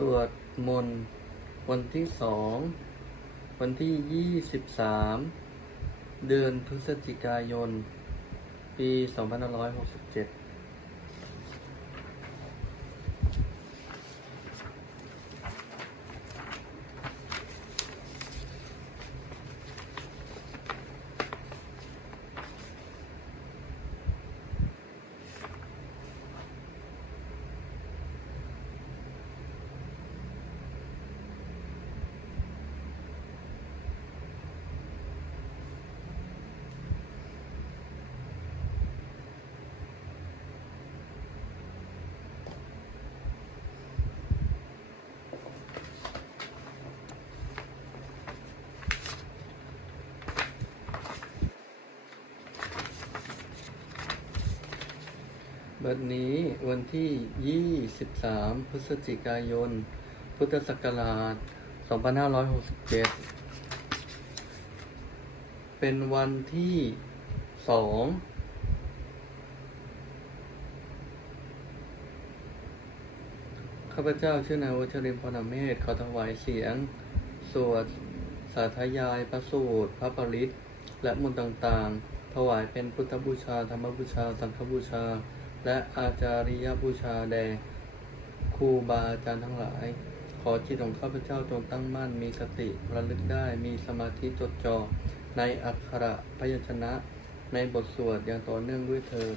สวดมนต์วันที่สองวันที่ 23 เดือนพฤศจิกายน ปี 2567 บเจ็ดบัดนี้วันที่ 23 พฤศจิกายน พุทธศักราช 2567 เป็นวันที่สองข้าพเจ้าชื่อนายวัชรินทร์พรเมศขอถวายเสียง สวด สาธยายพระสูตร พระปริตและมนต์ต่าง ๆ ถวายเป็นพุทธบูชา ธรรมบูชา สังฆบูชา และอาจาริยบูชาแด่ครูบาอาจารย์ทั้งหลาย ขอจิตของข้าพเจ้าจงตั้งมั่นมีสติระลึกได้มีสมาธิจดจ่อในอักขระพยัญชนะ ในบทสวดอย่างต่อเนื่องด้วยเถิด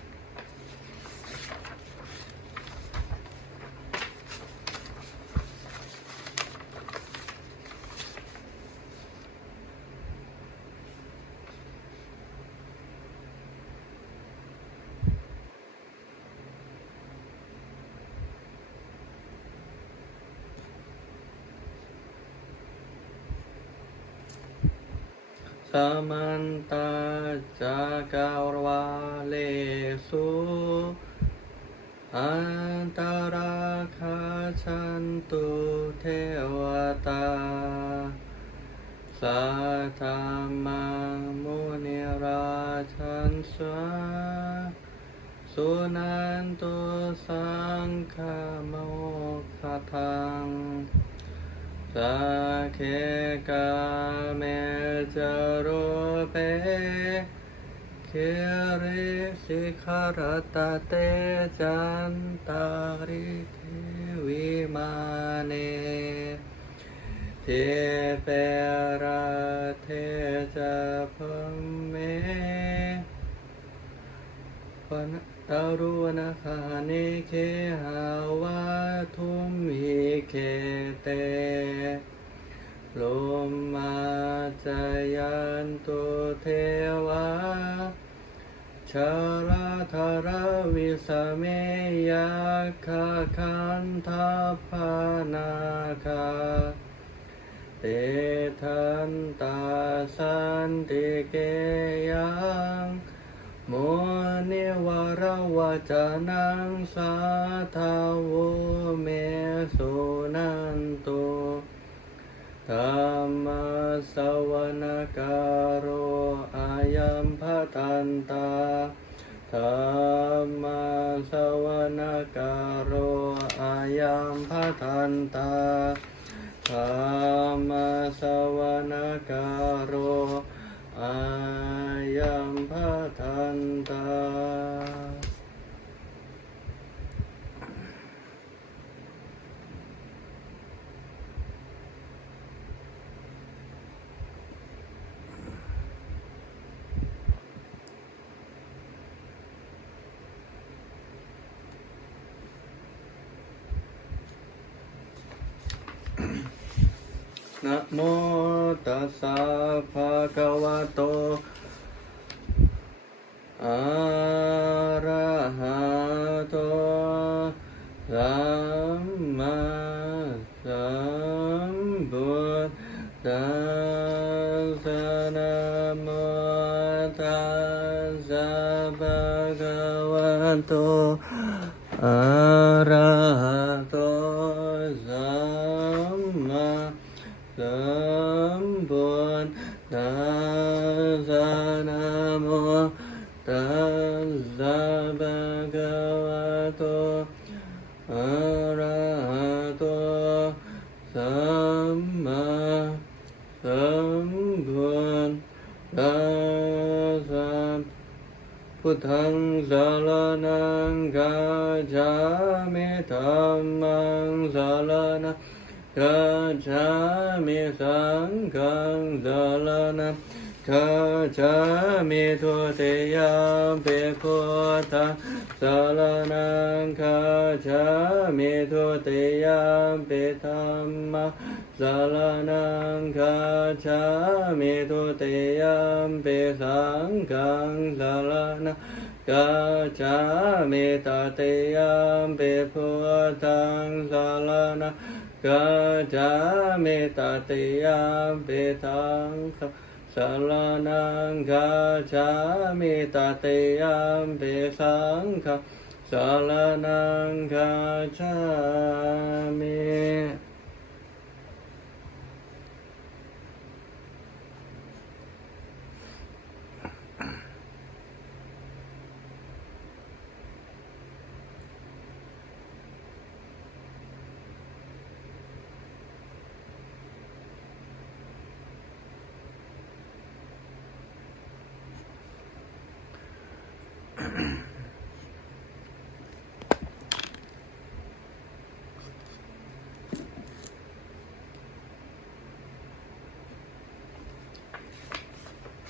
สมันตาจากาวาเลสุอันตราคาชันตุเทวตาสัทธามังมุนิราชันสวาสุนันตุสังฆโมกขทัง สักเคกาเมจารุเปเคริสิขารตาเตจันตาริเทวิมาเนเทเปราเทจะพเมวัน ตารุนะคาเนเคหาวาทุมหิเคเตลมมาจายันตุเทวาชาราธารวิสเมยาคาคันทาพานาคาเตทันตาสันติเกยัง โมเนวารวาจานังสาทาวเมสุนันโตธรรมสวนการโรอายัมพทันตาธรรมสวนการโรอายัมพทันตาธรรมสวนการโรอายัม พทันตานะโมตัสสะภะคะวะโต อะระหะโตสัมมาสัมพุทธัสสะนะโมตัสสะภะคะวะโตอะระหะ พุทธังสารนังกาจามิธรรมังสารนังกาจามิสังฆังสารนัง คาจามิทุติยามเปิพุทธังสารนังคาจามิทุติยามเปธัมมังสารนังคาชามิทุติยามเปสังฆังสารนังคาชามิตติยามเปพุทธังสารนังคาชามิตติยามเปิสังฆัง สารนังคาชามิตติยมปิสังฆังสารนังคาชามิ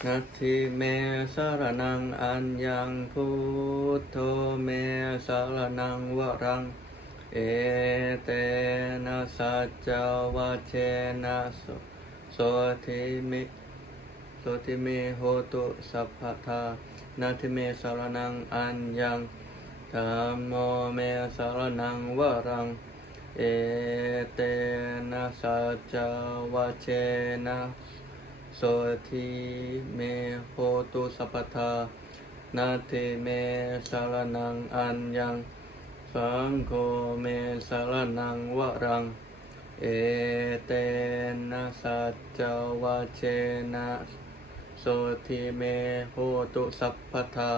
นัตถิเมสารนังอัญญังพุทโธเมสารนังวรัง เอเตนะสัจจวัชเชนะโสโสทิมิโสทิเมโหตุสัพพทานัตถิเมสารนังอัญญังธัมโมเมสารนังวรัง เอเตนะสัจจวัชเชนะ โสทิเมโหตุสัพพทานาเทเมสารนังอันยัง สังโฆเมสารนังวรัง เอเตนะสัจจวัชเชนะโสทิเมโหตุสัพพทา